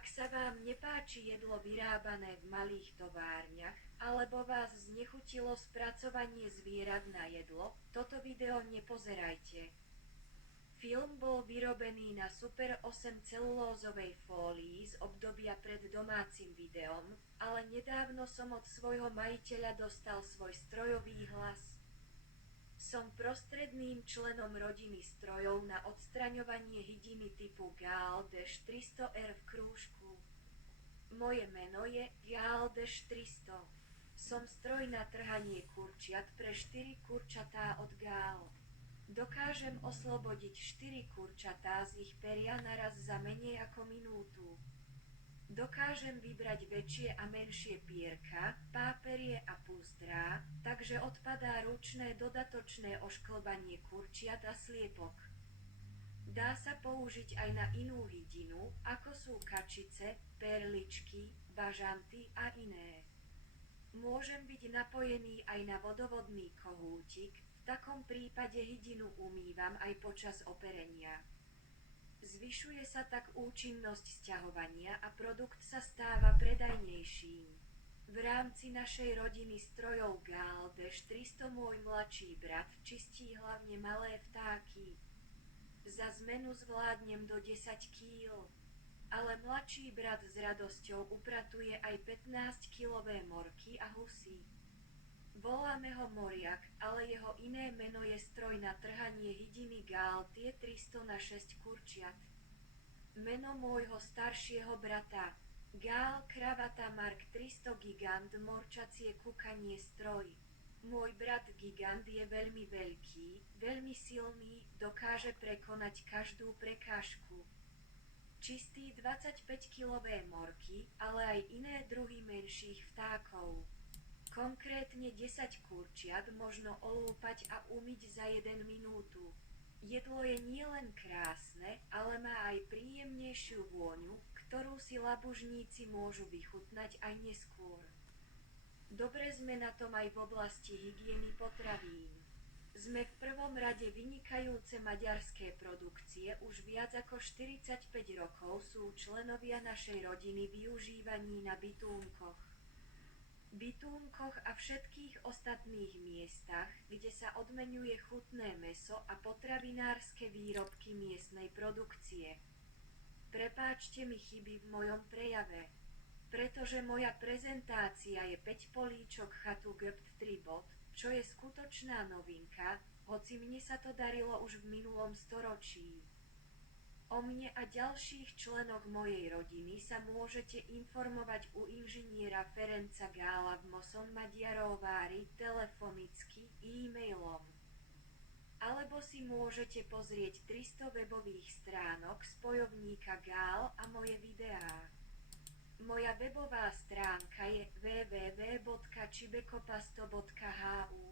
Ak sa vám nepáči jedlo vyrábané v malých továrniach, alebo vás znechutilo spracovanie zvierat na jedlo, toto video nepozerajte. Film bol vyrobený na Super 8 celulózovej fólii z obdobia pred domácim videom, ale nedávno som od svojho majiteľa dostal svoj strojový hlas. Som prostredným členom rodiny strojov na odstraňovanie hydiny typu GAL-300R v krúžku. Moje meno je GAL-300. Som stroj na trhanie kurčiat pre 4 kurčatá od GAL. Dokážem oslobodiť 4 kurčatá z ich peria naraz za menej ako minútu. Dokážem vybrať väčšie a menšie pierka, páperie a púzdrá, takže odpadá ručné dodatočné ošklbanie kurčiat a sliepok. Dá sa použiť aj na inú hydinu, ako sú kačice, perličky, bažanty a iné. Môžem byť napojený aj na vodovodný kohútik, v takom prípade hydinu umývam aj počas operenia. Zvyšuje sa tak účinnosť sťahovania a produkt sa stáva predajnejším. V rámci našej rodiny strojov GAL-300 môj mladší brat čistí hlavne malé vtáky. Za zmenu zvládnem do 10 kg. Ale mladší brat s radosťou upratuje aj 15-kilové morky a husy. Voláme ho Moriak, ale jeho iné meno je stroj na trhanie hydiny GAL T300 na 6 kurčiat. Meno môjho staršieho brata GAL Kravata Mark 300 Gigant morčacie kúkanie stroj. Môj brat Gigant je veľmi veľký, veľmi silný, dokáže prekonať každú prekážku. Čistí 25-kilové morky, ale aj iné druhy menších vtákov. Konkrétne 10 kurčiat možno olúpať a umyť za 1 minútu. Jedlo je nielen krásne, ale má aj príjemnejšiu vôňu, ktorú si labužníci môžu vychutnať aj neskôr. Dobre sme na tom aj v oblasti hygieny potravín. Sme v prvom rade vynikajúce maďarské produkcie, už viac ako 45 rokov sú členovia našej rodiny využívaní na bitúnkoch a všetkých ostatných miestach, kde sa odmeňuje chutné mäso a potravinárske výrobky miestnej produkcie. Prepáčte mi chyby v mojom prejave, pretože moja prezentácia je 5 políčok chatu Göpt 3 bod, čo je skutočná novinka, hoci mne sa to darilo už v minulom storočí. O mne a ďalších členoch mojej rodiny sa môžete informovať u inžiniera Ferenca Gála v Mosonmaďaróvári telefonicky, e-mailom. Alebo si môžete pozrieť 300 webových stránok spojovníka Gál a moje videá. Moja webová stránka je www.chibekopasto.hu.